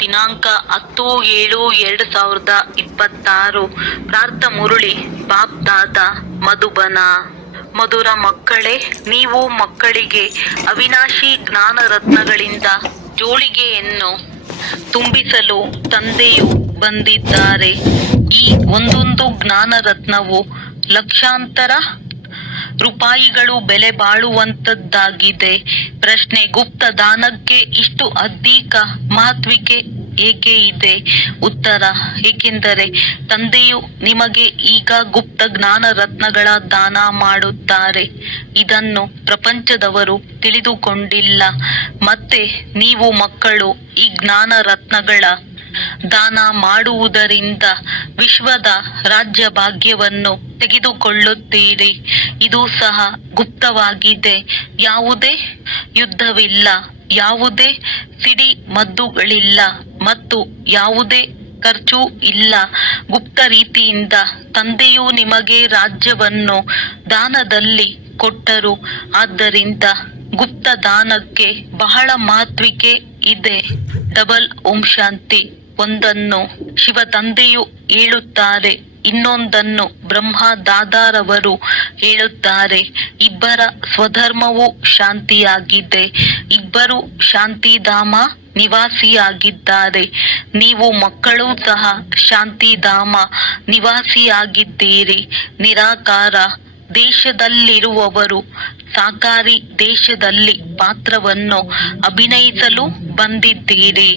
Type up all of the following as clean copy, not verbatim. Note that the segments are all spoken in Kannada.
ದಿನಾಂಕ 10/7/2026. ಪ್ರಾರ್ಥ ಮುರಳಿ ಬಾಪ್ ದಾದ ಮಧುಬನ. ಮಧುರ ಮಕ್ಕಳೇ, ನೀವು ಮಕ್ಕಳಿಗೆ ಅವಿನಾಶಿ ಜ್ಞಾನ ರತ್ನಗಳಿಂದ ಜೋಳಿಗೆಯನ್ನು ತುಂಬಿಸಲು ತಂದೆಯು ಬಂದಿದ್ದಾರೆ. ಈ ಒಂದೊಂದು ಜ್ಞಾನ ರತ್ನವು ಲಕ್ಷಾಂತರ ರೂಪಾಯಿಗಳು ಬೆಲೆ ಬಾಳುವಂತದ್ದಾಗಿದೆ. ಪ್ರಶ್ನೆ: ಗುಪ್ತ ದಾನಕ್ಕೆ ಇಷ್ಟು ಅಧಿಕ ಮಹತ್ವಿಕೆ ಏಕೆ ಇದೆ? ಉತ್ತರ: ಏಕೆಂದರೆ ತಂದೆಯು ನಿಮಗೆ ಈಗ ಗುಪ್ತ ಜ್ಞಾನ ರತ್ನಗಳ ದಾನ ಮಾಡುತ್ತಾರೆ. ಇದನ್ನು ಪ್ರಪಂಚದವರು ತಿಳಿದುಕೊಂಡಿಲ್ಲ. ಮತ್ತೆ ನೀವು ಮಕ್ಕಳು ಈ ಜ್ಞಾನ ರತ್ನಗಳ ದಾನ ಮಾಡುವುದರಿಂದ ವಿಶ್ವದ ರಾಜ್ಯ ಭಾಗ್ಯವನ್ನು ತೆಗೆದುಕೊಳ್ಳುತ್ತೀರಿ. ಇದು ಸಹ ಗುಪ್ತವಾಗಿದೆ. ಯಾವುದೇ ಯುದ್ಧವಿಲ್ಲ, ಯಾವುದೇ ಸಿಡಿ ಮದ್ದುಗಳಿಲ್ಲ ಮತ್ತು ಯಾವುದೇ ಖರ್ಚು ಇಲ್ಲ. ಗುಪ್ತ ರೀತಿಯಿಂದ ತಂದೆಯು ನಿಮಗೆ ರಾಜ್ಯವನ್ನು ದಾನದಲ್ಲಿ ಕೊಟ್ಟರು. ಆದ್ದರಿಂದ ಗುಪ್ತ ದಾನಕ್ಕೆ ಬಹಳ ಮಹತ್ವಿಕೆ ಇದೆ. ಡಬಲ್ ಓಂ ಶಾಂತಿ. ಒಂದನ್ನು ಶಿವ ತಂದೆಯು ಹೇಳುತ್ತಾರೆ, ಇನ್ನೊಂದನ್ನು ಬ್ರಹ್ಮ ದಾದಾರವರು ಹೇಳುತ್ತಾರೆ. ಇಬ್ಬರ ಸ್ವಧರ್ಮವು ಶಾಂತಿಯಾಗಿದೆ. ಇಬ್ಬರು ಶಾಂತಿಧಾಮ ನಿವಾಸಿಯಾಗಿದ್ದಾರೆ. ನೀವು ಮಕ್ಕಳು ಸಹ ಶಾಂತಿಧಾಮ ನಿವಾಸಿಯಾಗಿದ್ದೀರಿ. ನಿರಾಕಾರ ದೇಶದಲ್ಲಿರುವವರು ಸಾಕಾರಿ ದೇಶದಲ್ಲಿ ಪಾತ್ರವನ್ನು ಅಭಿನಯಿಸಲು ಬಂದಿದ್ದೀರಿ.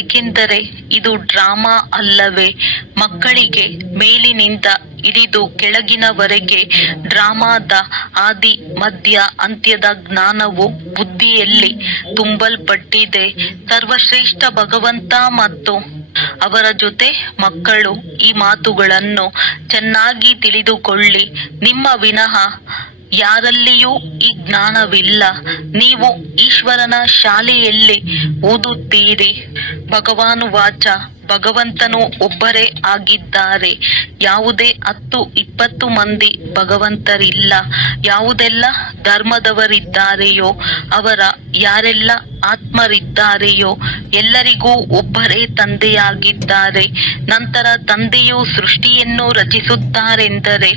ಏಕೆಂದರೆ ಇದು ಡ್ರಾಮಾ ಅಲ್ಲವೇ? ಮಕ್ಕಳಿಗೆ ಮೇಲಿನಿಂದ ಹಿಡಿದು ಕೆಳಗಿನವರೆಗೆ ಡ್ರಾಮಾದ ಆದಿ ಮಧ್ಯ ಅಂತ್ಯದ ಜ್ಞಾನವು ಬುದ್ಧಿಯಲ್ಲಿ ತುಂಬಲ್ಪಟ್ಟಿದೆ. ಸರ್ವಶ್ರೇಷ್ಠ ಭಗವಂತ ಮತ್ತು ಅವರ ಜೊತೆ ಮಕ್ಕಳು ಈ ಮಾತುಗಳನ್ನು ಚೆನ್ನಾಗಿ ತಿಳಿದುಕೊಳ್ಳಿ. ನಿಮ್ಮ ವಿನಃ ಯಾರಲ್ಲಿಯೂ ಈ ಜ್ಞಾನವಿಲ್ಲ. ನೀವು ಈಶ್ವರನ ಶಾಲೆಯಲ್ಲಿ ಓದುತ್ತೀರಿ. ಭಗವಾನುವಾಚ: ಭಗವಂತನು ಒಬ್ಬರೇ ಆಗಿದ್ದಾರೆ. ಯಾವುದೇ 10-20 ಮಂದಿ ಭಗವಂತರಿಲ್ಲ. ಯಾವುದೆಲ್ಲ ಧರ್ಮದವರಿದ್ದಾರೆಯೋ ಅವರ ಯಾರೆಲ್ಲ ಆತ್ಮರಿದ್ದಾರೆಯೋ ಎಲ್ಲರಿಗೂ ಒಬ್ಬರೇ ತಂದೆಯಾಗಿದ್ದಾರೆ. ನಂತರ ತಂದೆಯು ಸೃಷ್ಟಿಯನ್ನು ರಚಿಸುತ್ತಾರೆಂದರೆ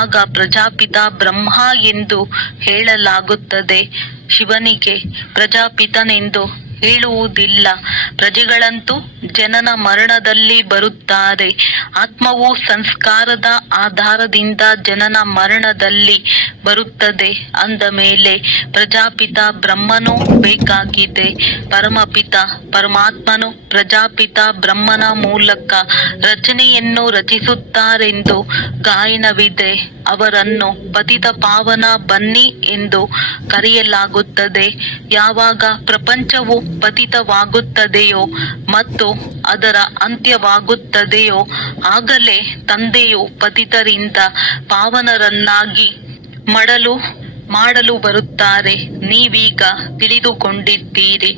ಆಗ ಪ್ರಜಾಪಿತ ಬ್ರಹ್ಮ ಎಂದು ಹೇಳಲಾಗುತ್ತದೆ. ಶಿವನಿಗೆ ಪ್ರಜಾಪಿತನೆಂದು ಹೇಳುವುದಿಲ್ಲ. ಪ್ರಜೆಗಳಂತೂ ಜನನ ಮರಣದಲ್ಲಿ ಬರುತ್ತಾರೆ. ಆತ್ಮವು ಸಂಸ್ಕಾರದ ಆಧಾರದಿಂದ ಜನನ ಮರಣದಲ್ಲಿ ಬರುತ್ತದೆ. ಅಂದ ಮೇಲೆ ಪ್ರಜಾಪಿತ ಬ್ರಹ್ಮನು ಬೇಕಾಗಿದೆ. ಪರಮಪಿತ ಪರಮಾತ್ಮನು ಪ್ರಜಾಪಿತ ಬ್ರಹ್ಮನ ಮೂಲಕ ರಚನೆಯನ್ನು ರಚಿಸುತ್ತಾರೆಂದು ಗಾಯನವಿದೆ. ಅವರನ್ನು ಪತಿತ ಪಾವನ ಬನ್ನಿ ಎಂದು ಕರೆಯಲಾಗುತ್ತದೆ. ಯಾವಾಗ ಪ್ರಪಂಚವು ಪತಿತವಾಗುತ್ತದೆಯೋ ಮತ್ತು ಅದರ ಅಂತ್ಯವಾಗುತ್ತದೆಯೋ ಆಗಲೇ ತಂದೆಯು ಪತಿತರಿಂದ ಪಾವನರನ್ನಾಗಿ ಮಾಡಲು ಬರುತ್ತಾರೆ. ನೀವೀಗ ತಿಳಿದುಕೊಂಡಿದ್ದೀರಿ.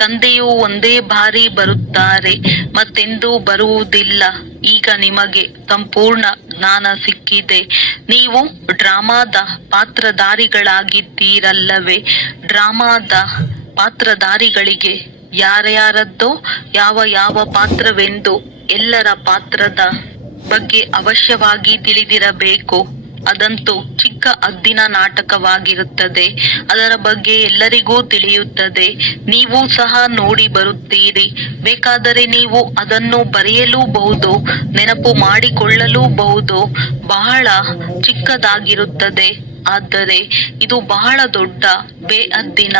ತಂದೆಯು ಒಂದೇ ಬಾರಿ ಬರುತ್ತಾರೆ, ಮತ್ತೆಂದೂ ಬರುವುದಿಲ್ಲ. ಈಗ ನಿಮಗೆ ಸಂಪೂರ್ಣ ಜ್ಞಾನ ಸಿಕ್ಕಿದೆ. ನೀವು ಡ್ರಾಮಾದ ಪಾತ್ರಧಾರಿಗಳಾಗಿದ್ದೀರಲ್ಲವೇ? ಡ್ರಾಮಾದ ಪಾತ್ರಧಾರಿಗಳಿಗೆ ಯಾರ್ಯಾರದ್ದೋ ಯಾವ ಪಾತ್ರವೆಂದು ಎಲ್ಲರ ಪಾತ್ರದ ಬಗ್ಗೆ ಅವಶ್ಯವಾಗಿ ತಿಳಿದಿರಬೇಕು. ಅದಂತೂ ಚಿಕ್ಕ ಹದ್ದಿನ ನಾಟಕವಾಗಿರುತ್ತದೆ. ಅದರ ಬಗ್ಗೆ ಎಲ್ಲರಿಗೂ ತಿಳಿಯುತ್ತದೆ. ನೀವು ಸಹ ನೋಡಿ ಬರುತ್ತೀರಿ. ಬೇಕಾದರೆ ನೀವು ಅದನ್ನು ಬರೆಯಲೂಬಹುದು, ನೆನಪು ಮಾಡಿಕೊಳ್ಳಲೂಬಹುದು. ಬಹಳ ಚಿಕ್ಕದಾಗಿರುತ್ತದೆ. ಆದರೆ ಇದು ಬಹಳ ದೊಡ್ಡ ಬೇಹದ್ದಿನ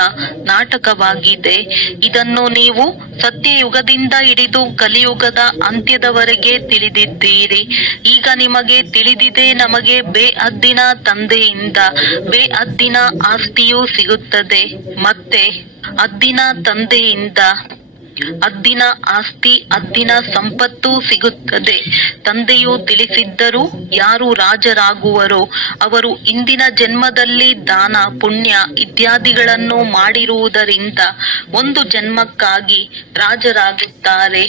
ನಾಟಕವಾಗಿದೆ. ಇದನ್ನು ನೀವು ಸತ್ಯಯುಗದಿಂದ ಹಿಡಿದು ಕಲಿಯುಗದ ಅಂತ್ಯದವರೆಗೆ ತಿಳಿದಿದ್ದೀರಿ. ಈಗ ನಿಮಗೆ ತಿಳಿದಿದೆ. ನಮಗೆ ಬೇಹದ್ದಿನ ತಂದೆಯಿಂದ ಬೇಹದ್ದಿನ ಆಸ್ತಿಯೂ ಸಿಗುತ್ತದೆ. ಮತ್ತೆ ಹದ್ದಿನ ತಂದೆಯಿಂದ ಹದ್ದಿನ ಆಸ್ತಿ, ಹದ್ದಿನ ಸಂಪತ್ತು ಸಿಗುತ್ತದೆ. ತಂದೆಯು ತಿಳಿಸಿದ್ದರೂ ಯಾರು ರಾಜರಾಗುವರೋ ಅವರು ಇಂದಿನ ಜನ್ಮದಲ್ಲಿ ದಾನ ಪುಣ್ಯ ಇತ್ಯಾದಿಗಳನ್ನು ಮಾಡಿರುವುದರಿಂದ ಒಂದು ಜನ್ಮಕ್ಕಾಗಿ ರಾಜರಾಗುತ್ತಾರೆ.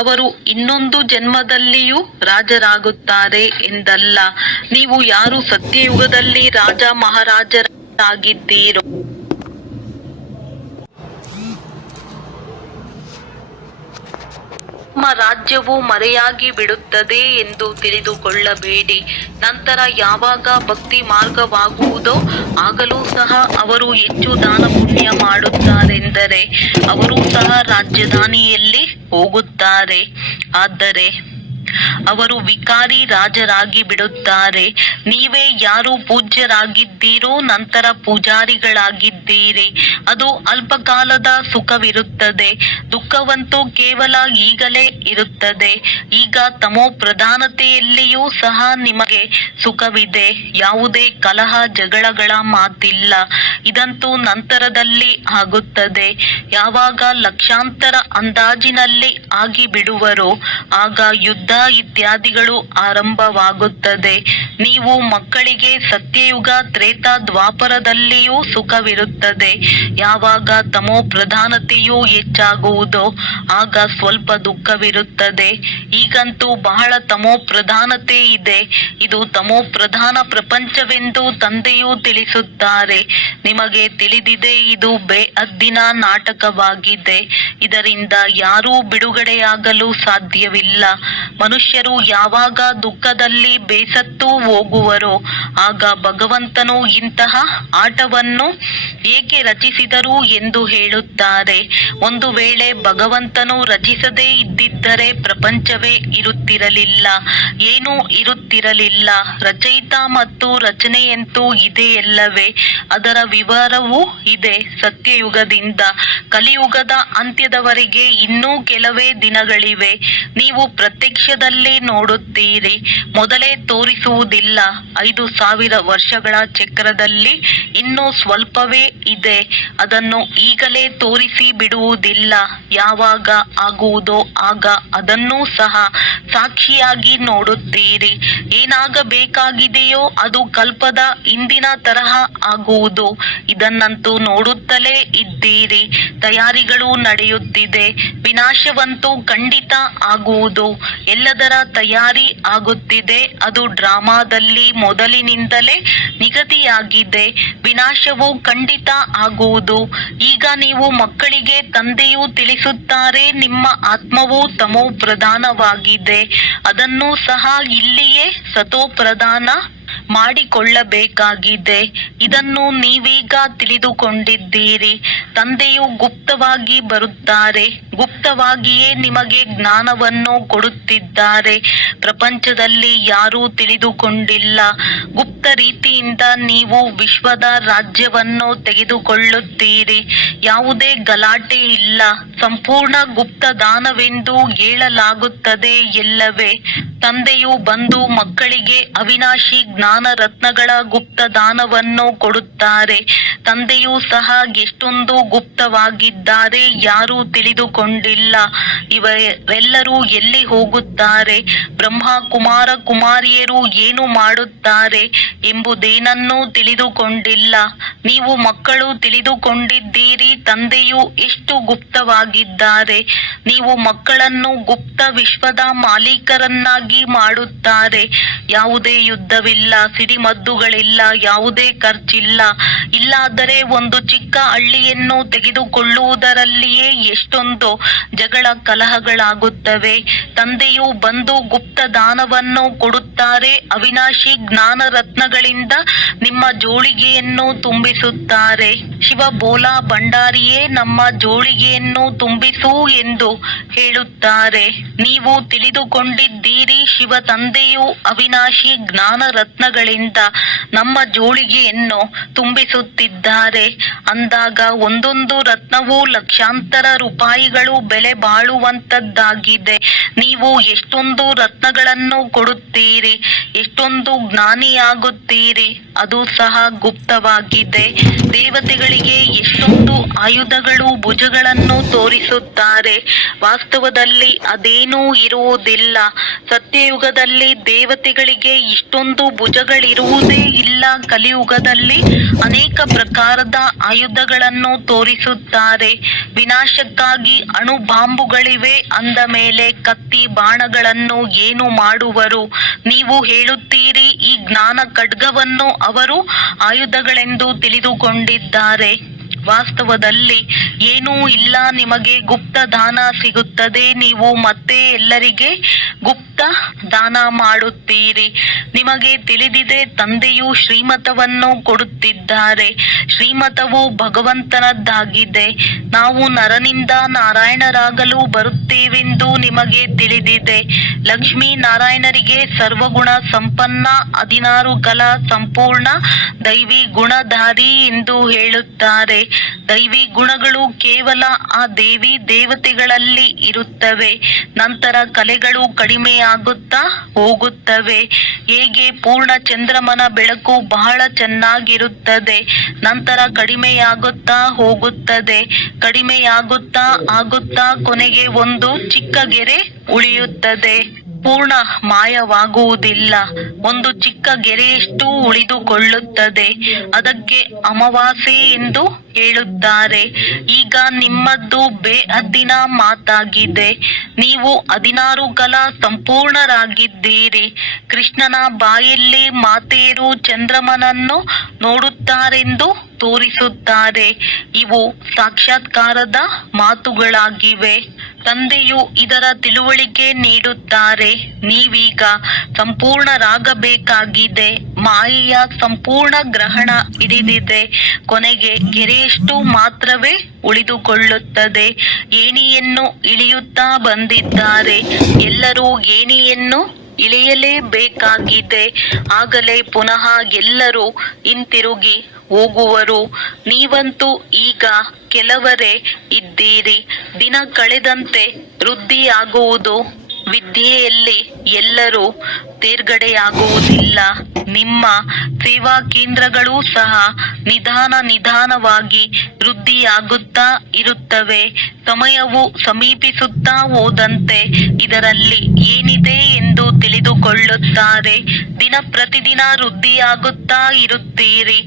ಅವರು ಇನ್ನೊಂದು ಜನ್ಮದಲ್ಲಿಯೂ ರಾಜರಾಗುತ್ತಾರೆ ಎಂದಲ್ಲ. ನೀವು ಯಾರು ಸತ್ಯಯುಗದಲ್ಲಿ ರಾಜ ಮಹಾರಾಜರಾಗಿದ್ದೀರೋ ರಾಜ್ಯವು ಮರೆಯಾಗಿ ಬಿಡುತ್ತದೆ ಎಂದು ತಿಳಿದುಕೊಳ್ಳಬೇಡಿ. ನಂತರ ಯಾವಾಗ ಭಕ್ತಿ ಮಾರ್ಗವಾಗುವುದೋ ಆಗಲೂ ಸಹ ಅವರು ಹೆಚ್ಚು ದಾನ ಪುಣ್ಯ ಮಾಡುತ್ತಾರೆಂದರೆ ಅವರೂ ಸಹ ರಾಜಧಾನಿಯಲ್ಲಿ ಹೋಗುತ್ತಾರೆ. ಆದರೆ ಅವರು ವಿಕಾರಿ ರಾಜರಾಗಿ ಬಿಡುತ್ತಾರೆ. ನೀವೇ ಯಾರು ಪೂಜ್ಯರಾಗಿದ್ದೀರೋ ನಂತರ ಪೂಜಾರಿಗಳಾಗಿದ್ದೀರಿ. ಅದು ಅಲ್ಪಕಾಲದ ಸುಖವಿರುತ್ತದೆ, ದುಃಖವಂತೂ ಕೇವಲ ಈಗಲೇ ಇರುತ್ತದೆ. ಈಗ ತಮೋ ಪ್ರಧಾನತೆಯಲ್ಲಿಯೂ ಸಹ ನಿಮಗೆ ಸುಖವಿದೆ. ಯಾವುದೇ ಕಲಹ ಜಗಳಗಳ ಮಾತಿಲ್ಲ. ಇದಂತೂ ನಂತರದಲ್ಲಿ ಆಗುತ್ತದೆ. ಯಾವಾಗ ಲಕ್ಷಾಂತರ ಅಂದಾಜಿನಲ್ಲಿ ಆಗಿ ಬಿಡುವರೋ ಆಗ ಯುದ್ಧ ಇತ್ಯಾದಿಗಳು ಆರಂಭವಾಗುತ್ತದೆ. ನೀವು ಮಕ್ಕಳಿಗೆ ಸತ್ಯಯುಗ ತ್ರೇತಾ ದ್ವಾಪರದಲ್ಲಿಯೂ ಸುಖವಿರುತ್ತದೆ. ಯಾವಾಗ ತಮೋ ಪ್ರಧಾನತೆಯು ಹೆಚ್ಚಾಗುವುದೋ ಆಗ ಸ್ವಲ್ಪ ದುಃಖವಿರುತ್ತದೆ. ಈಗಂತೂ ಬಹಳ ತಮೋ ಪ್ರಧಾನತೆ ಇದೆ. ಇದು ತಮೋ ಪ್ರಧಾನ ಪ್ರಪಂಚವೆಂದು ತಂದೆಯೂ ತಿಳಿಸುತ್ತಾರೆ. ನಿಮಗೆ ತಿಳಿದಿದೆ, ಇದು ಬೇಅದ್ದಿನ ನಾಟಕವಾಗಿದೆ. ಇದರಿಂದ ಯಾರೂ ಬಿಡುಗಡೆಯಾಗಲು ಸಾಧ್ಯವಿಲ್ಲ. ಮನುಷ್ಯರು ಯಾವಾಗ ದುಃಖದಲ್ಲಿ ಬೇಸತ್ತು ಹೋಗುವರೋ ಆಗ ಭಗವಂತನು ಇಂತಹ ಆಟವನ್ನು ಏಕೆ ರಚಿಸಿದರು ಎಂದು ಹೇಳುತ್ತಾರೆ. ಒಂದು ವೇಳೆ ಭಗವಂತನು ರಚಿಸದೇ ಇದ್ದಿದ್ದರೆ ಪ್ರಪಂಚವೇ ಇರುತ್ತಿರಲಿಲ್ಲ, ಏನೂ ಇರುತ್ತಿರಲಿಲ್ಲ. ರಚಯಿತ ಮತ್ತು ರಚನೆಯಂತೂ ಇದೆಯಲ್ಲವೇ, ಅದರ ವಿವರವೂ ಇದೆ. ಸತ್ಯಯುಗದಿಂದ ಕಲಿಯುಗದ ಅಂತ್ಯದವರೆಗೆ ಇನ್ನೂ ಕೆಲವೇ ದಿನಗಳಿವೆ. ನೀವು ಪ್ರತ್ಯಕ್ಷದಲ್ಲಿ ನೋಡುತ್ತೀರಿ, ಮೊದಲೇ ತೋರಿಸುವುದಿಲ್ಲ. 5,000 ವರ್ಷಗಳ ಚಕ್ರದಲ್ಲಿ ಇನ್ನೂ ಸ್ವಲ್ಪವೇ ಇದೆ. ಅದನ್ನು ಈಗಲೇ ತೋರಿಸಿ ಬಿಡುವುದಿಲ್ಲ. ಯಾವಾಗ ಆಗುವುದೋ ಆಗ ಅದನ್ನೂ ಸಹ ಸಾಕ್ಷಿಯಾಗಿ ನೋಡುತ್ತೀರಿ. ಏನಾಗಬೇಕಾಗಿದೆಯೋ ಅದು ಕಲ್ಪದ ಹಿಂದಿನ ತರಹ ಆಗುವುದು. ಇದನ್ನಂತೂ ನೋಡುತ್ತಲೇ ಇದ್ದೀರಿ. ತಯಾರಿಗಳು ನಡೆಯುತ್ತಿದೆ. ವಿನಾಶವಂತೂ ಖಂಡಿತ ಆಗುವುದು. ಎಲ್ಲದರ ತಯಾರಿ ಆಗುತ್ತಿದೆ. ಅದು ಡ್ರಾಮಾದಲ್ಲಿ ಮೊದಲಿನಿಂದಲೇ ನಿಗದಿಯಾಗಿದೆ. ವಿನಾಶವು ಖಂಡಿತ ಆಗುವುದು. ಈಗ ನೀವು ಮಕ್ಕಳಿಗೆ ತಂದೆಯು ತಿಳಿಸುತ್ತಾರೆ, ನಿಮ್ಮ ಆತ್ಮವು ತಮೋ ಪ್ರಧಾನವಾಗಿದೆ. ಅದನ್ನೂ ಸಹ ಇಲ್ಲಿಯೇ ಸತೋಪ್ರಧಾನ ಮಾಡಿಕೊಳ್ಳಬೇಕಾಗಿದೆ. ಇದನ್ನು ನೀವೀಗ ತಿಳಿದುಕೊಂಡಿದ್ದೀರಿ. ತಂದೆಯು ಗುಪ್ತವಾಗಿ ಬರುತ್ತಾರೆ. ಗುಪ್ತವಾಗಿಯೇ ನಿಮಗೆ ಜ್ಞಾನವನ್ನು ಕೊಡುತ್ತಿದ್ದಾರೆ. ಪ್ರಪಂಚದಲ್ಲಿ ಯಾರೂ ತಿಳಿದುಕೊಂಡಿಲ್ಲ. ಗುಪ್ತ ರೀತಿಯಿಂದ ನೀವು ವಿಶ್ವದ ರಾಜ್ಯವನ್ನು ತೆಗೆದುಕೊಳ್ಳುತ್ತೀರಿ. ಯಾವುದೇ ಗಲಾಟೆ ಇಲ್ಲ. ಸಂಪೂರ್ಣ ಗುಪ್ತ ದಾನವೆಂದು ಹೇಳಲಾಗುತ್ತದೆ ಎಲ್ಲವೇ. ತಂದೆಯು ಬಂದು ಮಕ್ಕಳಿಗೆ ಅವಿನಾಶಿ ಜ್ಞಾನ ರತ್ನಗಳ ಗುಪ್ತ ದಾನವನ್ನು ಕೊಡುತ್ತಾರೆ. ತಂದೆಯೂ ಸಹ ಎಷ್ಟೊಂದು ಗುಪ್ತವಾಗಿದ್ದಾರೆ, ಯಾರೂ ತಿಳಿದುಕೊಂಡಿಲ್ಲ. ಇವರೆಲ್ಲರೂ ಎಲ್ಲಿ ಹೋಗುತ್ತಾರೆ? ಬ್ರಹ್ಮ ಕುಮಾರ ಕುಮಾರಿಯರು ಏನು ಮಾಡುತ್ತಾರೆ ಎಂಬುದೇನನ್ನೂ ತಿಳಿದುಕೊಂಡಿಲ್ಲ. ನೀವು ಮಕ್ಕಳು ತಿಳಿದುಕೊಂಡಿದ್ದೀರಿ, ತಂದೆಯು ಎಷ್ಟು ಗುಪ್ತವಾಗಿದ್ದಾರೆ. ನೀವು ಮಕ್ಕಳನ್ನು ಗುಪ್ತ ವಿಶ್ವದ ಮಾಲೀಕರನ್ನಾಗಿ ಮಾಡುತ್ತಾರೆ. ಯಾವುದೇ ಯುದ್ಧವಿಲ್ಲ, ಸಿಡಿಮದ್ದುಗಳಿಲ್ಲ, ಯಾವುದೇ ಖರ್ಚಿಲ್ಲ. ಇಲ್ಲಾದರೆ ಒಂದು ಚಿಕ್ಕ ಹಳ್ಳಿಯನ್ನು ತೆಗೆದುಕೊಳ್ಳುವುದರಲ್ಲಿಯೇ ಎಷ್ಟೊಂದು ಜಗಳ ಕಲಹಗಳಾಗುತ್ತವೆ. ತಂದೆಯು ಬಂದು ಗುಪ್ತ ದಾನವನ್ನು ಕೊಡುತ್ತಾರೆ. ಅವಿನಾಶಿ ಜ್ಞಾನ ರತ್ನಗಳಿಂದ ನಿಮ್ಮ ಜೋಳಿಗೆಯನ್ನು ತುಂಬಿಸುತ್ತಾರೆ. ಶಿವ ಬೋಲಾ ಭಂಡಾರಿಯೇ, ನಮ್ಮ ಜೋಳಿಗೆಯನ್ನು ತುಂಬಿಸು ಎಂದು ಹೇಳುತ್ತಾರೆ. ನೀವು ತಿಳಿದುಕೊಂಡಿದ್ದೀರಿ, ಶಿವ ತಂದೆಯು ಅವಿನಾಶಿ ಜ್ಞಾನ ರತ್ನಗಳಿಂದ ನಮ್ಮ ಜೋಳಿಗೆಯನ್ನು ತುಂಬಿಸುತ್ತಿದ್ದಾರೆ. ಅಂದಾಗ ಒಂದೊಂದು ರತ್ನವೂ ಲಕ್ಷಾಂತರ ರೂಪಾಯಿಗಳು ಬೆಲೆ ಬಾಳುವಂತದ್ದಾಗಿದೆ. ನೀವು ಎಷ್ಟೊಂದು ರತ್ನಗಳನ್ನು ಕೊಡುತ್ತೀರಿ, ಎಷ್ಟೊಂದು ಜ್ಞಾನಿಯಾಗುತ್ತೀರಿ. ಅದು ಸಹ ಗುಪ್ತವಾಗಿದೆ. ದೇವತೆಗಳಿಗೆ ಎಷ್ಟೊಂದು ಆಯುಧಗಳು, ಭುಜಗಳನ್ನು ತೋರಿಸುತ್ತಾರೆ. ವಾಸ್ತವದಲ್ಲಿ ಅದೇನೂ ಇರುವುದಿಲ್ಲ. ಸತ್ಯಯುಗದಲ್ಲಿ ದೇವತೆಗಳಿಗೆ ಇಷ್ಟೊಂದು ಭುಜಗಳಿರುವುದೇ ಇಲ್ಲ. ಕಲಿಯುಗದಲ್ಲಿ ಅನೇಕ ಪ್ರಕಾರದ ಆಯುಧಗಳನ್ನು ತೋರಿಸುತ್ತಾರೆ. ವಿನಾಶಕ್ಕಾಗಿ ಅಣು ಬಾಂಬುಗಳಿವೆ ಅಂದ ಮೇಲೆ ಕತ್ತಿ ಬಾಣಗಳನ್ನು ಏನು ಮಾಡುವರು? ನೀವು ಹೇಳುತ್ತೀರಿ, ಈ ಜ್ಞಾನ ಖಡ್ಗವನ್ನು ಅವರು ಆಯುಧಗಳೆಂದು ತಿಳಿದುಕೊಂಡಿದ್ದಾರೆ. ವಾಸ್ತವದಲ್ಲಿ ಏನೂ ಇಲ್ಲ, ನಿಮಗೆ ಗುಪ್ತ ದಾನ ಸಿಗುತ್ತದೆ. ನೀವು ಮತ್ತೆ ಎಲ್ಲರಿಗೆ ಗುಪ್ತ ದಾನ ಮಾಡುತ್ತೀರಿ. ನಿಮಗೆ ತಿಳಿದಿದೆ, ತಂದೆಯು ಶ್ರೀಮತವನ್ನು ಕೊಡುತ್ತಿದ್ದಾರೆ. ಶ್ರೀಮತವು ಭಗವಂತನದ್ದಾಗಿದೆ. ನಾವು ನರನಿಂದ ನಾರಾಯಣರಾಗಲು ಬರುತ್ತೇವೆಂದು ನಿಮಗೆ ತಿಳಿದಿದೆ. ಲಕ್ಷ್ಮೀ ನಾರಾಯಣರಿಗೆ ಸರ್ವಗುಣ ಸಂಪನ್ನ, 16 ಕಲಾ ಸಂಪೂರ್ಣ ದೈವಿ ಗುಣಧಾರಿ ಎಂದು ಹೇಳುತ್ತಾರೆ. ದೈವಿ ಗುಣಗಳು ಕೇವಲ ಆ ದೇವಿ ದೇವತೆಗಳಲ್ಲಿ ಇರುತ್ತವೆ. ನಂತರ ಕಲೆಗಳು ಕಡಿಮೆಯಾಗುತ್ತಾ ಹೋಗುತ್ತವೆ. ಹೇಗೆ ಪೂರ್ಣ ಚಂದ್ರಮನ ಬೆಳಕು ಬಹಳ ಚೆನ್ನಾಗಿರುತ್ತದೆ, ನಂತರ ಕಡಿಮೆಯಾಗುತ್ತಾ ಹೋಗುತ್ತದೆ. ಕಡಿಮೆಯಾಗುತ್ತಾ ಆಗುತ್ತಾ ಕೊನೆಗೆ ಒಂದು ಚಿಕ್ಕ ಗೆರೆ ಉಳಿಯುತ್ತದೆ. ಪೂರ್ಣ ಮಾಯವಾಗುವುದಿಲ್ಲ, ಒಂದು ಚಿಕ್ಕ ಗೆರೆಯಷ್ಟು ಉಳಿದುಕೊಳ್ಳುತ್ತದೆ. ಅದಕ್ಕೆ ಅಮಾವಾಸ್ಯೆ ಎಂದು ಹೇಳುತ್ತಾರೆ. ಈಗ ನಿಮ್ಮದ್ದು ಬೇಹದ್ದಿನ ಮಾತಾಗಿದೆ. ನೀವು 16 ಕಲಾ ಸಂಪೂರ್ಣರಾಗಿದ್ದೀರಿ. ಕೃಷ್ಣನ ಬಾಯಲ್ಲಿ ಮಾತೆಯರು ಚಂದ್ರಮನನ್ನು ನೋಡುತ್ತಾರೆಂದು ತೋರಿಸುತ್ತಾರೆ. ಇವು ಸಾಕ್ಷಾತ್ಕಾರದ ಮಾತುಗಳಾಗಿವೆ. ತಂದೆಯು ಇದರ ತಿಳುವಳಿಕೆ ನೀಡುತ್ತಾರೆ. ನೀವೀಗ ಸಂಪೂರ್ಣರಾಗಬೇಕಾಗಿದೆ. ಮಾಯೆಯ ಸಂಪೂರ್ಣ ಗ್ರಹಣ ಹಿಡಿದಿದೆ. ಕೊನೆಗೆ ಗೆರೆಯಷ್ಟು ಮಾತ್ರವೇ ಉಳಿದುಕೊಳ್ಳುತ್ತದೆ. ಏಣಿಯನ್ನು ಇಳಿಯುತ್ತಾ ಬಂದಿದ್ದಾರೆ. ಎಲ್ಲರೂ ಏಣಿಯನ್ನು ಇಳಿಯಲೇಬೇಕಾಗಿದೆ. ಆಗಲೇ ಪುನಃ ಎಲ್ಲರೂ ಹಿಂತಿರುಗಿ ಹೋಗುವರು. ನೀವಂತೂ ಈಗ ಕೆಲವರೇ ಇದ್ದೀರಿ. ದಿನ ಕಳೆದಂತೆ ವೃದ್ಧಿಯಾಗುವುದು. ವಿದ್ಯೆಯಲ್ಲಿ ಎಲ್ಲರೂ ತೇರ್ಗಡೆಯಾಗುವುದಿಲ್ಲ. ನಿಮ್ಮ ಸೇವಾ ಕೇಂದ್ರಗಳು ಸಹ ನಿಧಾನವಾಗಿ ವೃದ್ಧಿಯಾಗುತ್ತಾ ಇರುತ್ತವೆ. ಸಮಯವು ಸಮೀಪಿಸುತ್ತಾ ಹೋದಂತೆ ಇದರಲ್ಲಿ ಏನಿದೆ ಎಂದು ತಿಳಿದುಕೊಳ್ಳುತ್ತಾರೆ. ದಿನ ಪ್ರತಿದಿನ ವೃದ್ಧಿಯಾಗುತ್ತಾ ಇರುತ್ತೀರಿ.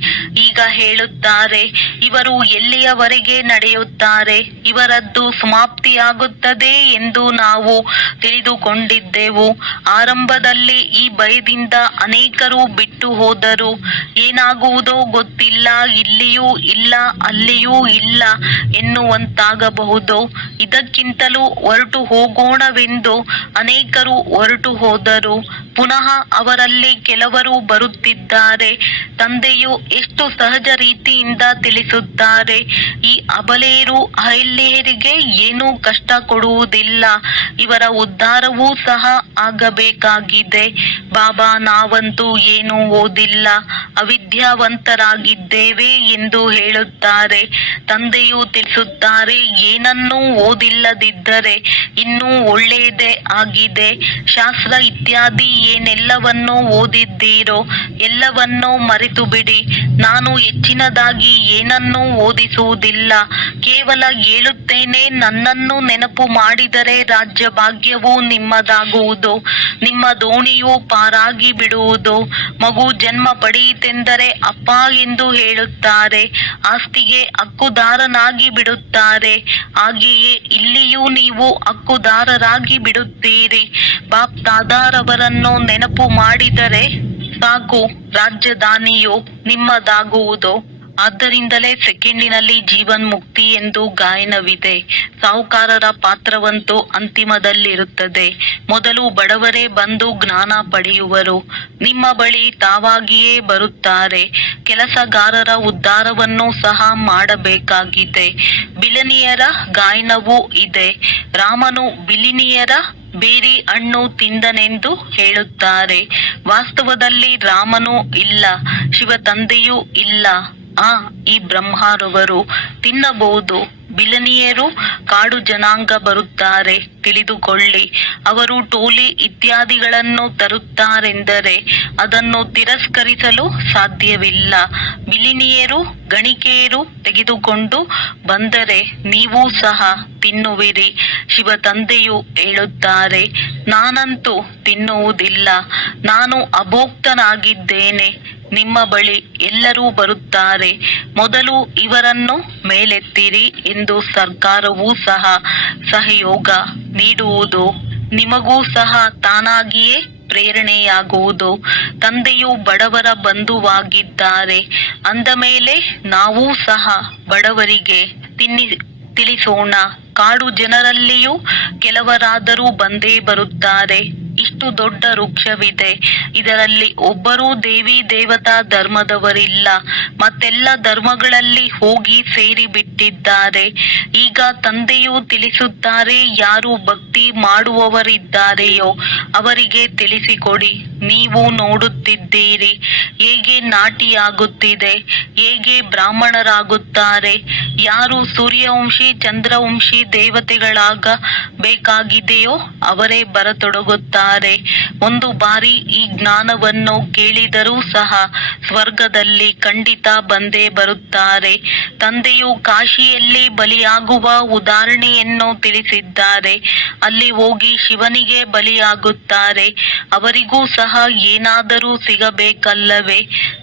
ಈಗ ಹೇಳುತ್ತಾರೆ, ಇವರು ಎಲ್ಲಿಯವರೆಗೆ ನಡೆಯುತ್ತಾರೆ, ಇವರದ್ದು ಸಮಾಪ್ತಿಯಾಗುತ್ತದೆ ಎಂದು ನಾವು ತಿಳಿದುಕೊಂಡಿದ್ದೆವು. ಆರಂಭದಲ್ಲಿ ಈ ಭಯದಿಂದ ಅನೇಕರು ಬಿಟ್ಟು ಹೋದರು. ಏನಾಗುವುದೋ ಗೊತ್ತಿಲ್ಲ, ಇಲ್ಲಿಯೂ ಇಲ್ಲ ಅಲ್ಲಿಯೂ ಇಲ್ಲ ಎನ್ನುವಂತಾಗಬಹುದು. ಇದಕ್ಕಿಂತಲೂ ಹೊರಟು ಹೋಗೋಣವೆಂದು ಅನೇಕರು ಹೊರಟು ಹೋದರು. ಪುನಃ ಅವರಲ್ಲಿ ಕೆಲವರು ಬರುತ್ತಿದ್ದಾರೆ. ತಂದೆಯು ಎಷ್ಟು ಸಹಜ ರೀತಿಯಿಂದ ತಿಳಿಸುತ್ತಾರೆ. ಈ ಅಬಲೆಯರು ಅಹಲ್ಯೆಯರಿಗೆ ಏನೂ ಕಷ್ಟ ಕೊಡುವುದಿಲ್ಲ. ಇವರ ಉದ್ಧಾರವೂ ಸಹ ಆಗಬೇಕಾಗಿದೆ. ಬಾಬಾ, ನಾವಂತೂ ಏನೂ ಓದಿಲ್ಲ, ಅವಿದ್ಯಾವಂತರಾಗಿದ್ದೇವೆ ಎಂದು ಹೇಳುತ್ತಾರೆ. ತಂದೆಯು ತಿಳಿಸುತ್ತಾರೆ, ಏನನ್ನೂ ಓದಿಲ್ಲದಿದ್ದರೆ ಇನ್ನೂ ಒಳ್ಳೆಯದೇ ಆಗಿದೆ. ಶಾಸ್ತ್ರ ಇತ್ಯಾದಿ ಏನೆಲ್ಲವನ್ನೂ ಓದಿದ್ದೀರೋ ಎಲ್ಲವನ್ನೂ ಮರೆತು ಬಿಡಿ. ನಾನು ಹೆಚ್ಚಿನದಾಗಿ ಏನನ್ನೂ ಓದಿಸುವುದಿಲ್ಲ, ಕೇವಲ ಹೇಳುತ್ತೇನೆ. ನನ್ನನ್ನು ನೆನಪು ಮಾಡಿದರೆ ರಾಜ್ಯ ಭಾಗ್ಯವು ನಿಮ್ಮದಾಗುವುದು. ನಿಮ್ಮ ದೋಣಿಯು ಪಾರಾಗಿ ಬಿಡುವುದು. ಮಗು ಜನ್ಮ ಪಡೆಯಿತೆಂದರೆ ಅಪ್ಪ ಎಂದು ಹೇಳುತ್ತಾರೆ. ಆಸ್ತಿಗೆ ಹಕ್ಕುದಾರನಾಗಿ ಬಿಡುತ್ತಾರೆ. ಹಾಗೆಯೇ ಇಲ್ಲಿಯೂ ನೀವು ಹಕ್ಕುದಾರರಾಗಿ ಬಿಡುತ್ತೀರಿ. ಬಾಪ್ ದಾದಾರವರನ್ನು ನೆನಪು ಮಾಡಿದರೆ ಸಾಕು, ರಾಜಧಾನಿಯು ನಿಮ್ಮದಾಗುವುದು. ಆದ್ದರಿಂದಲೇ ಸೆಕೆಂಡಿನಲ್ಲಿ ಜೀವನ್ ಮುಕ್ತಿ ಎಂದು ಗಾಯನವಿದೆ. ಸಾಹುಕಾರರ ಪಾತ್ರವಂತೂ ಅಂತಿಮದಲ್ಲಿರುತ್ತದೆ. ಮೊದಲು ಬಡವರೇ ಬಂದು ಜ್ಞಾನ ಪಡೆಯುವರು. ನಿಮ್ಮ ಬಳಿ ತಾವಾಗಿಯೇ ಬರುತ್ತಾರೆ. ಕೆಲಸಗಾರರ ಉದ್ಧಾರವನ್ನು ಸಹ ಮಾಡಬೇಕಾಗಿದೆ. ಬಿಲನಿಯರ ಗಾಯನವೂ ಇದೆ. ರಾಮನು ಬಿಲಿನಿಯರ ಬೇರಿ ಹಣ್ಣು ತಿಂದನೆಂದು ಹೇಳುತ್ತಾರೆ. ವಾಸ್ತವದಲ್ಲಿ ರಾಮನೂ ಇಲ್ಲ, ಶಿವ ತಂದೆಯೂ ಇಲ್ಲ. ಈ ಬ್ರಹ್ಮರವರು ತಿನ್ನಬಹುದು. ಬಿಲನಿಯರು ಕಾಡು ಜನಾಂಗ ಬರುತ್ತಾರೆ, ತಿಳಿದುಕೊಳ್ಳಿ. ಅವರು ಟೋಲಿ ಇತ್ಯಾದಿಗಳನ್ನು ತರುತ್ತಾರೆಂದರೆ ಅದನ್ನು ತಿರಸ್ಕರಿಸಲು ಸಾಧ್ಯವಿಲ್ಲ. ಬಿಲಿನಿಯರು ಗಣಿಕೆಯರು ತೆಗೆದುಕೊಂಡು ಬಂದರೆ ನೀವು ಸಹ ತಿನ್ನುವಿರಿ. ಶಿವ ತಂದೆಯು ಹೇಳುತ್ತಾರೆ, ನಾನಂತೂ ತಿನ್ನುವುದಿಲ್ಲ, ನಾನು ಅಭೋಕ್ತನಾಗಿದ್ದೇನೆ. ನಿಮ್ಮ ಬಳಿ ಎಲ್ಲರೂ ಬರುತ್ತಾರೆ. ಮೊದಲು ಇವರನ್ನು ಮೇಲೆತ್ತಿರಿ ಎಂದು ಸರ್ಕಾರವೂ ಸಹ ಸಹಯೋಗ ನೀಡುವುದು. ನಿಮಗೂ ಸಹ ತಾನಾಗಿಯೇ ಪ್ರೇರಣೆಯಾಗುವುದು. ತಂದೆಯು ಬಡವರ ಬಂಧುವಾಗಿದ್ದಾರೆ ಅಂದ ಮೇಲೆ ನಾವೂ ಸಹ ಬಡವರಿಗೆ ತಿಳಿಸೋಣ. ಕಾಡು ಜನರಲ್ಲಿಯೂ ಕೆಲವರಾದರೂ ಬಂದೇ ಬರುತ್ತಾರೆ. ಇಷ್ಟು ದೊಡ್ಡ ವೃಕ್ಷವಿದೆ, ಇದರಲ್ಲಿ ಒಬ್ಬರೂ ದೇವಿ ದೇವತಾ ಧರ್ಮದವರಿಲ್ಲ. ಮತ್ತೆಲ್ಲ ಧರ್ಮಗಳಲ್ಲಿ ಹೋಗಿ ಸೇರಿ ಬಿಟ್ಟಿದ್ದಾರೆ. ಈಗ ತಂದೆಯು ತಿಳಿಸುತ್ತಾರೆ, ಯಾರು ಭಕ್ತಿ ಮಾಡುವವರಿದ್ದಾರೆಯೋ ಅವರಿಗೆ ತಿಳಿಸಿಕೊಡಿ. ನೀವು ನೋಡುತ್ತಿದ್ದೀರಿ ಹೇಗೆ ನಾಟಿಯಾಗುತ್ತಿದೆ, ಹೇಗೆ ಬ್ರಾಹ್ಮಣರಾಗುತ್ತಾರೆ. ಯಾರು ಸೂರ್ಯವಂಶಿ ಚಂದ್ರವಂಶಿ ದೇವತೆಗಳಾಗಬೇಕಾಗಿದೆಯೋ ಅವರೇ ಬರತೊಡಗುತ್ತಾರೆ. ಒಂದು ಬಾರಿ ಈ ಜ್ಞಾನವನ್ನು ಕೇಳಿದರೂ ಸಹ ಸ್ವರ್ಗದಲ್ಲಿ ಖಂಡಿತ ಬಂದೇ ಬರುತ್ತಾರೆ. ತಂದೆಯು ಕಾಶಿಯಲ್ಲಿ ಬಲಿಯಾಗುವ ಉದಾಹರಣೆಯನ್ನು ತಿಳಿಸಿದ್ದಾರೆ. ಅಲ್ಲಿ ಹೋಗಿ ಶಿವನಿಗೆ ಬಲಿಯಾಗುತ್ತಾರೆ. ಅವರಿಗೂ ಸಹ ಏನಾದರೂ ಸಿಗಬೇಕಲ್ಲವೇ?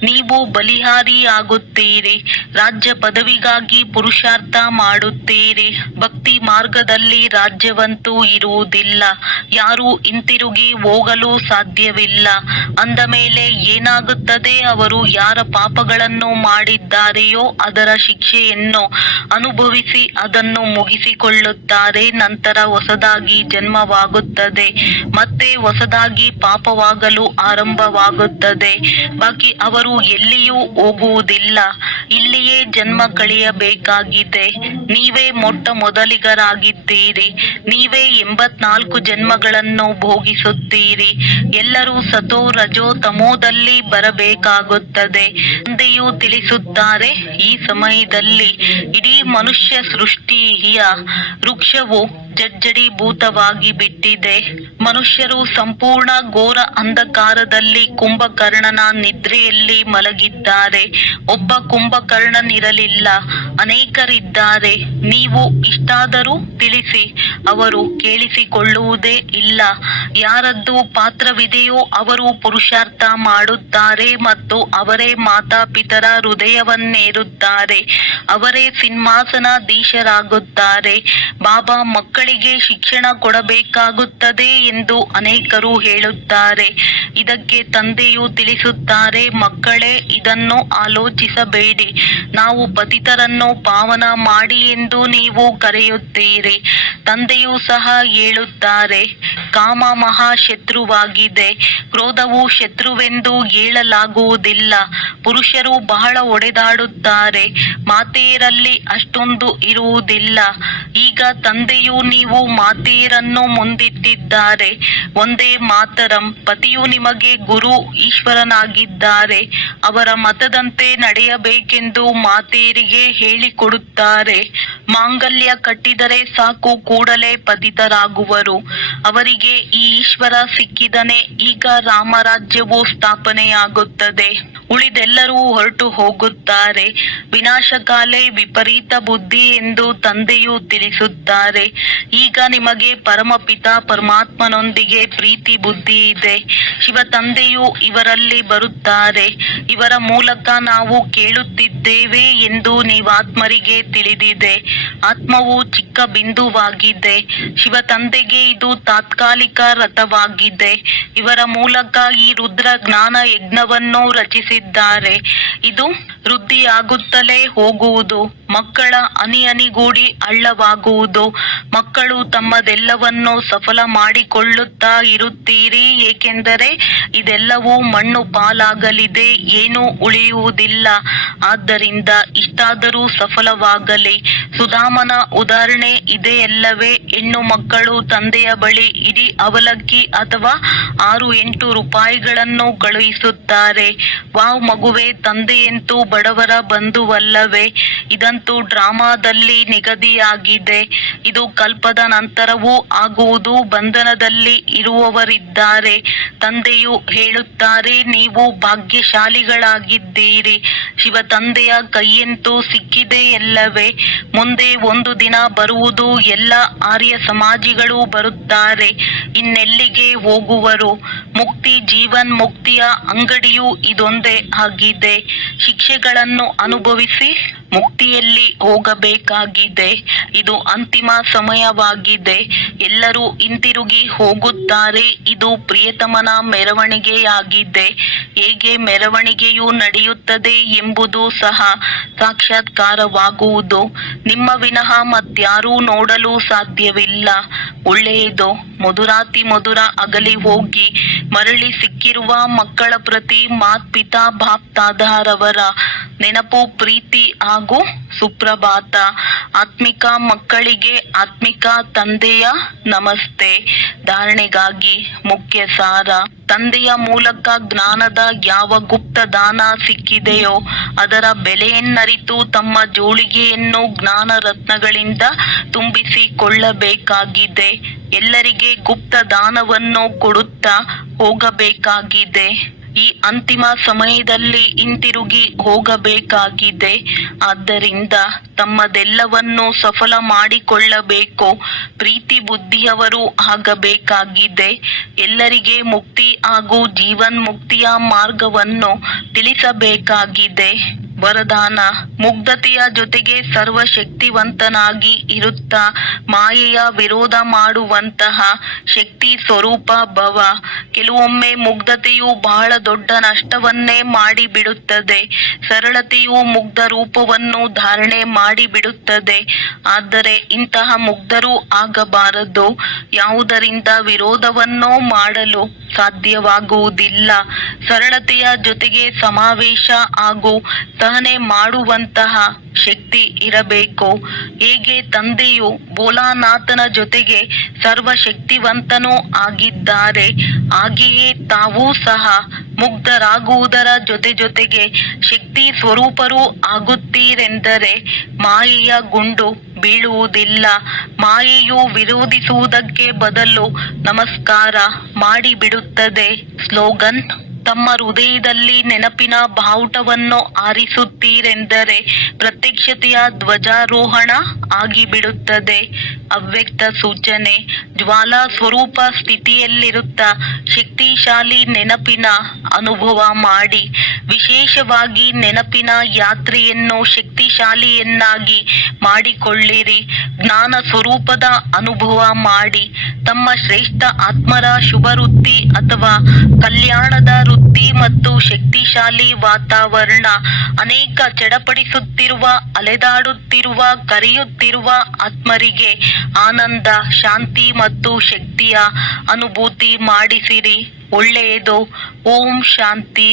ನೀವು ಬಲಿಹಾರಿಯಾಗುತ್ತೀರಿ. ರಾಜ್ಯ ಪದವಿಗಾಗಿ ಪುರುಷಾರ್ಥ ಮಾಡುತ್ತೀರಿ. ಭಕ್ತಿ ಮಾರ್ಗದಲ್ಲಿ ರಾಜ್ಯವಂತೂ ಇರುವುದಿಲ್ಲ. ಯಾರೂ ಹಿಂತಿರುಗಿ ಹೋಗಲು ಸಾಧ್ಯವಿಲ್ಲ. ಅಂದ ಮೇಲೆ ಏನಾಗುತ್ತದೆ? ಅವರು ಯಾರ ಪಾಪಗಳನ್ನು ಮಾಡಿದ್ದಾರೆಯೋ ಅದರ ಶಿಕ್ಷೆಯನ್ನು ಅನುಭವಿಸಿ ಅದನ್ನು ಮುಗಿಸಿಕೊಳ್ಳುತ್ತಾರೆ. ನಂತರ ಹೊಸದಾಗಿ ಜನ್ಮವಾಗುತ್ತದೆ, ಮತ್ತೆ ಹೊಸದಾಗಿ ಪಾಪವಾಗಲು ಆರಂಭವಾಗುತ್ತದೆ. ಬಾಕಿ ಅವರು ಎಲ್ಲಿಯೂ ಹೋಗುವುದಿಲ್ಲ, ಇಲ್ಲಿಯೇ ಜನ್ಮ ಕಳೆಯಬೇಕಾಗಿದೆ. ನೀವೇ ಮೊಟ್ಟ ಮೊದಲಿಗರಾಗಿದ್ದೀರಿ. ನೀವೇ 84 ಜನ್ಮಗಳನ್ನು ಭೋಗಿಸುತ್ತೀರಿ. ಎಲ್ಲರೂ ಸತೋ ರಜೋ ತಮೋದಲ್ಲಿ ಬರಬೇಕಾಗುತ್ತದೆ. ತಂದೆಯು ತಿಳಿಸುತ್ತಾರೆ, ಈ ಸಮಯದಲ್ಲಿ ಇಡೀ ಮನುಷ್ಯ ಸೃಷ್ಟಿಯ ವೃಕ್ಷವು ಜರ್ಜರೀಭೂತವಾಗಿ ಬಿಟ್ಟಿದೆ. ಮನುಷ್ಯರು ಸಂಪೂರ್ಣ ಘೋರ ಅಂಧಕಾರದಲ್ಲಿ ಕುಂಭಕರ್ಣನ ನಿದ್ರೆಯಲ್ಲಿ ಮಲಗಿದ್ದಾರೆ. ಒಬ್ಬ ಕುಂಭಕರ್ಣನಿರಲಿಲ್ಲ, ಅನೇಕರಿದ್ದಾರೆ. ನೀವು ಇಷ್ಟಾದರೂ ತಿಳಿಸಿ. ಅವರು ಕೇಳಿಸಿಕೊಳ್ಳುವುದೇ ಇಲ್ಲ. ಯಾರದ್ದು ಪಾತ್ರವಿದೆಯೋ ಅವರು ಪುರುಷಾರ್ಥ ಮಾಡುತ್ತಾರೆ ಮತ್ತು ಅವರೇ ಮಾತಾಪಿತರ ಹೃದಯವನ್ನೇರುತ್ತಾರೆ. ಅವರೇ ಸಿಂಹಾಸನಾಧೀಶರಾಗುತ್ತಾರೆ. ಬಾಬಾ ಮಕ್ಕಳಿಗೆ ಶಿಕ್ಷಣ ಕೊಡಬೇಕಾಗುತ್ತದೆ ಎಂದು ಅನೇಕರು ಹೇಳುತ್ತಾರೆ. ಇದಕ್ಕೆ ತಂದೆಯು ತಿಳಿಸುತ್ತಾರೆ, ಮಕ್ಕಳೇ, ಇದನ್ನು ಆಲೋಚಿಸಬೇಡಿ. ನಾವು ಪತಿತರನ್ನು ಪಾವನ ಮಾಡಿ ಎಂದು ನೀವು ಕರೆಯುತ್ತೀರಿ. ತಂದೆಯೂ ಸಹ ಹೇಳುತ್ತಾರೆ, ಕಾಮ ಮಹಾಶತ್ರುವಾಗಿದೆ. ಕ್ರೋಧವು ಶತ್ರುವೆಂದು ಹೇಳಲಾಗುವುದಿಲ್ಲ. ಪುರುಷರು ಬಹಳ ಹೊಡೆದಾಡುತ್ತಾರೆ, ಮಾತೆಯರಲ್ಲಿ ಅಷ್ಟೊಂದು ಇರುವುದಿಲ್ಲ. ಈಗ ತಂದೆಯು ನೀವು ಮಾತೆಯರನ್ನು ಮುಂದಿಟ್ಟಿದ್ದಾರೆ. ಒಂದೇ ಮಾತರಂ. ಪತಿಯು ನಿಮಗೆ ಗುರು ಈಶ್ವರನಾಗಿದ್ದಾರೆ. ಅವರ ಮತದಂತೆ ನಡೆಯಬೇಕೆಂದು ಮಾತೆಯರಿಗೆ ಹೇಳಿಕೊಡುತ್ತಾರೆ. ಮಾಂಗಲ್ಯ ಕಟ್ಟಿದರೆ ಸಾಕು, ಕೂಡಲೇ ಪತಿತರಾಗುವರು. ಅವರಿಗೆ ಈ ಈಶ್ವರ ಸಿಕ್ಕಿದನೆ. ಈಗ ರಾಮರಾಜ್ಯವು ಸ್ಥಾಪನೆಯಾಗುತ್ತದೆ. ಉಳಿದೆಲ್ಲರೂ ಹೊರಟು ಹೋಗುತ್ತಾರೆ. ವಿನಾಶಕಾಲೇ ವಿಪರೀತ ಬುದ್ಧಿ ಎಂದು ತಂದೆಯು ತಿಳಿಸುತ್ತಾರೆ. ಈಗ ನಿಮಗೆ ಪರಮಪಿತ ಪರಮಾತ್ಮನೊಂದಿಗೆ ಪ್ರೀತಿ ಬುದ್ಧಿ ಇದೆ. ಶಿವ ತಂದೆಯು ಇವರಲ್ಲಿ ಬರುತ್ತಾರೆ. ಇವರ ಮೂಲಕ ನಾವು ಕೇಳುತ್ತಿದ್ದೇವೆ ಎಂದು ನೀವಾತ್ಮರಿಗೆ ತಿಳಿದಿದೆ. ಆತ್ಮವು ಚಿಕ್ಕ ಬಿಂದುವಾಗಿದೆ. ಶಿವ ತಂದೆಗೆ ಇದು ತಾತ್ಕಾಲಿಕ ರಥವಾಗಿದೆ. ಇವರ ಮೂಲಕ ಈ ರುದ್ರ ಜ್ಞಾನ ಯಜ್ಞವನ್ನು ರಚಿಸಿದ್ದಾರೆ. ಇದು ವೃದ್ಧಿಯಾಗುತ್ತಲೇ ಹೋಗುವುದು. ಮಕ್ಕಳ ಹನಿ ಹನಿಗೂಡಿ ಹಳ್ಳವಾಗುವುದು. ಮಕ್ಕಳು ತಮ್ಮದೆಲ್ಲವನ್ನು ಸಫಲ ಮಾಡಿಕೊಳ್ಳುತ್ತಾ ಇರುತ್ತೀರಿ, ಏಕೆಂದರೆ ಇದೆಲ್ಲವೂ ಮಣ್ಣು ಪಾಲಾಗಲಿದೆ, ಏನೂ ಉಳಿಯುವುದಿಲ್ಲ. ಆದ್ದರಿಂದ ಇಷ್ಟಾದರೂ ಸಫಲವಾಗಲಿ. ಸುಧಾಮನ ಉದಾಹರಣೆ ಇದೆಯಲ್ಲವೇ? ಹೆಣ್ಣು ಮಕ್ಕಳು ತಂದೆಯ ಬಳಿ ಇಡೀ ಅವಲಕ್ಕಿ ಅಥವಾ 6-8 ರೂಪಾಯಿಗಳನ್ನು ಕಳುಹಿಸುತ್ತಾರೆ. ವಾವ್ ಮಗುವೆ, ತಂದೆಯಂತೂ ಬಡವರ ಬಂಧುವಲ್ಲವೇ? ಇದಂತೂ ಡ್ರಾಮಾದಲ್ಲಿ ನಿಗದಿಯಾಗಿದೆ. ಇದು ಕಲ್ಪದ ನಂತರವೂ ಆಗುವುದು. ಬಂಧನದಲ್ಲಿ ಇರುವವರಿದ್ದಾರೆ. ತಂದೆಯು ಹೇಳುತ್ತಾರೆ, ನೀವು ಭಾಗ್ಯಶಾಲಿಗಳಾಗಿದ್ದೀರಿ. ಶಿವ ತಂದೆಯ ಕೈಯಂತೂ ಸಿಕ್ಕಿದೆಯಲ್ಲವೇ? ಮುಂದೆ ಒಂದು ದಿನ ಬರುವುದು, ಎಲ್ಲ ಆರ್ಯ ಸಮಾಜಿಗಳು ಬರುತ್ತಾರೆ. ಇನ್ನೆಲ್ಲಿಗೆ ಹೋಗುವರು? ಮುಕ್ತಿ, ಜೀವನ್ ಮುಕ್ತಿಯ ಅಂಗಡಿಯು ಇದೊಂದೇ ಆಗಿದೆ. ಶಿಕ್ಷೆಗಳನ್ನು ಅನುಭವಿಸಿ ಮುಕ್ತಿಯಲ್ಲಿ ಹೋಗಬೇಕಾಗಿದೆ. ಇದು ಅಂತಿಮ ಸಮಯವಾಗಿದೆ. ಎಲ್ಲರೂ ಹಿಂತಿರುಗಿ ಹೋಗುತ್ತಾರೆ. ಇದು ಪ್ರಿಯತಮನ ಮೆರವಣಿಗೆಯಾಗಿದೆ. ಹೇಗೆ ಮೆರವಣಿಗೆಯು ನಡೆಯುತ್ತದೆ ಎಂಬುದು ಸಹ ಸಾಕ್ಷಾತ್ಕಾರವಾಗುವುದು. ನಿಮ್ಮ ವಿನಃ ಮತ್ಯಾರೂ ನೋಡಲು ಸಾಧ್ಯವಿಲ್ಲ. ಒಳ್ಳೆಯದು. ಮಧುರಾತಿ ಮಧುರ ಅಗಲಿ ಹೋಗಿ ಮರಳಿ ಸಿಕ್ಕಿರುವ ಮಕ್ಕಳ ಪ್ರತಿ ಮಾತ್ಪಿತಾ ಬಾಪ್ದಾದರವರ ನೆನಪು, ಪ್ರೀತಿ ಹಾಗೂ ಸುಪ್ರಭಾತ. ಆತ್ಮಿಕ ಮಕ್ಕಳಿಗೆ ಆತ್ಮಿಕ ತಂದೆಯ ನಮಸ್ತೆ. ಧಾರಣೆಗಾಗಿ ಮುಖ್ಯ ಸಾರ. ತಂದೆಯ ಮೂಲಕ ಜ್ಞಾನದ ಯಾವ ಗುಪ್ತ ದಾನ ಸಿಕ್ಕಿದೆಯೋ ಅದರ ಬೆಲೆಯನ್ನರಿತು ತಮ್ಮ ಜೋಳಿಗೆಯನ್ನು ಜ್ಞಾನ ರತ್ನಗಳಿಂದ ತುಂಬಿಸಿಕೊಳ್ಳಬೇಕಾಗಿದೆ. ಎಲ್ಲರಿಗೆ ಗುಪ್ತ ದಾನವನ್ನು ಕೊಡುತ್ತಾ ಹೋಗಬೇಕಾಗಿದೆ. ಈ ಅಂತಿಮ ಸಮಯದಲ್ಲಿ ಹಿಂತಿರುಗಿ ಹೋಗಬೇಕಾಗಿದೆ. ಆದ್ದರಿಂದ ತಮ್ಮದೆಲ್ಲವನ್ನು ಸಫಲ ಮಾಡಿಕೊಳ್ಳಬೇಕು. ಪ್ರೀತಿ ಬುದ್ಧಿಯವರು ಆಗಬೇಕಾಗಿದೆ. ಎಲ್ಲರಿಗೆ ಮುಕ್ತಿ ಹಾಗೂ ಜೀವನ್ಮುಕ್ತಿಯ ಮಾರ್ಗವನ್ನು ತಿಳಿಸಬೇಕಾಗಿದೆ. ವರದಾನ: ಮುಗ್ಧತೆಯ ಜೊತೆಗೆ ಸರ್ವಶಕ್ತಿವಂತನಾಗಿ ಇರುತ್ತಾ ಮಾಯೆಯ ವಿರೋಧ ಮಾಡುವಂತಹ ಶಕ್ತಿ ಸ್ವರೂಪ ಭವ. ಕೆಲವೊಮ್ಮೆ ಮುಗ್ಧತೆಯು ಬಹಳ ದೊಡ್ಡ ನಷ್ಟವನ್ನೇ ಮಾಡಿಬಿಡುತ್ತದೆ. ಸರಳತೆಯು ಮುಗ್ಧ ರೂಪವನ್ನು ಧಾರಣೆ ಮಾಡಿಬಿಡುತ್ತದೆ. ಆದರೆ ಇಂತಹ ಮುಗ್ಧರು ಆಗಬಾರದು. ಯಾವುದರಿಂದ ವಿರೋಧವನ್ನೋ ಮಾಡಲು ಸಾಧ್ಯವಾಗುವುದಿಲ್ಲ. ಸರಳತೆಯ ಜೊತೆಗೆ ಸಮಾವೇಶ ಹಾಗೂ ಸಹನೆ ಮಾಡುವಂತಹ ಶಕ್ತಿ ಇರಬೇಕು. ಹೇಗೆ ತಂದೆಯು ಭೋಲಾನಾಥನ ಜೊತೆಗೆ ಸರ್ವಶಕ್ತಿವಂತನೂ ಆಗಿದ್ದಾರೆ, ಹಾಗೆಯೇ ತಾವೂ ಸಹ ಮುಗ್ಧರಾಗುವುದರ ಜೊತೆಗೆ ಶಕ್ತಿ ಸ್ವರೂಪರೂ ಆಗುತ್ತೀರೆಂದರೆ ಮಾಯೆಯ ಗುಂಡು ಬೀಳುವುದಿಲ್ಲ. ಮಾಯೆಯು ವಿರೋಧಿಸುವುದಕ್ಕೆ ಬದಲು ನಮಸ್ಕಾರ ಮಾಡಿಬಿಡುತ್ತದೆ. ಸ್ಲೋಗನ್: ತಮ್ಮ ಹೃದಯದಲ್ಲಿ ನೆನಪಿನ ಬಾವುಟವನ್ನು ಆರಿಸುತ್ತೀರೆಂದರೆ ಪ್ರತ್ಯಕ್ಷತೆಯ ಧ್ವಜಾರೋಹಣ ಆಗಿಬಿಡುತ್ತದೆ. ಅವ್ಯಕ್ತ ಸೂಚನೆ: ಜ್ವಾಲಾ ಸ್ವರೂಪ ಸ್ಥಿತಿಯಲ್ಲಿರುತ್ತಾ ಶಕ್ತಿಶಾಲಿ ನೆನಪಿನ ಅನುಭವ ಮಾಡಿ. ವಿಶೇಷವಾಗಿ ನೆನಪಿನ ಯಾತ್ರೆಯನ್ನು ಶಕ್ತಿಶಾಲಿಯನ್ನಾಗಿ ಮಾಡಿಕೊಳ್ಳಿರಿ. ಜ್ಞಾನ ಸ್ವರೂಪದ ಅನುಭವ ಮಾಡಿ. ತಮ್ಮ ಶ್ರೇಷ್ಠ ಆತ್ಮರ ಶುಭ ವೃತ್ತಿ ಅಥವಾ ಕಲ್ಯಾಣದ ವೃತ್ತಿ ಮತ್ತು ಶಕ್ತಿಶಾಲಿ ವಾತಾವರಣ ಅನೇಕ ಚಡಪಡಿಸುತ್ತಿರುವ, ಅಲೆದಾಡುತ್ತಿರುವ, ಕರೆಯುತ್ತಿರುವ ಆತ್ಮರಿಗೆ ಆನಂದ, ಶಾಂತಿ ಮತ್ತು ಶಕ್ತಿಯ ಅನುಭೂತಿ ಮಾಡಿಸಿರಿ. ಒಳ್ಳೆಯದು. ಓಂ ಶಾಂತಿ.